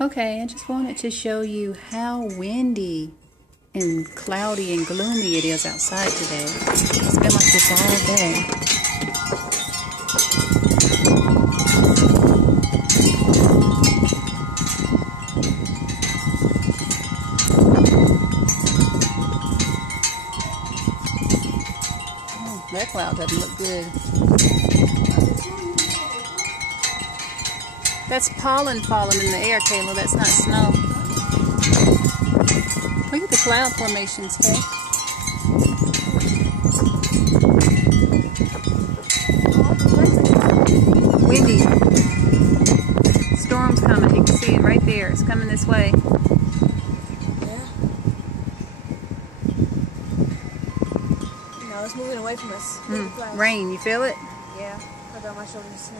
Okay, I just wanted to show you how windy and cloudy and gloomy it is outside today. It's been like this all day. Oh, that cloud doesn't look good. That's pollen falling in the air, Kayla. That's not snow. Look at the cloud formations, Kay. Windy. Storm's coming. You can see it right there. It's coming this way. Yeah. No, it's moving away from us. Rain. You feel it? Yeah. I got my shoulders snow.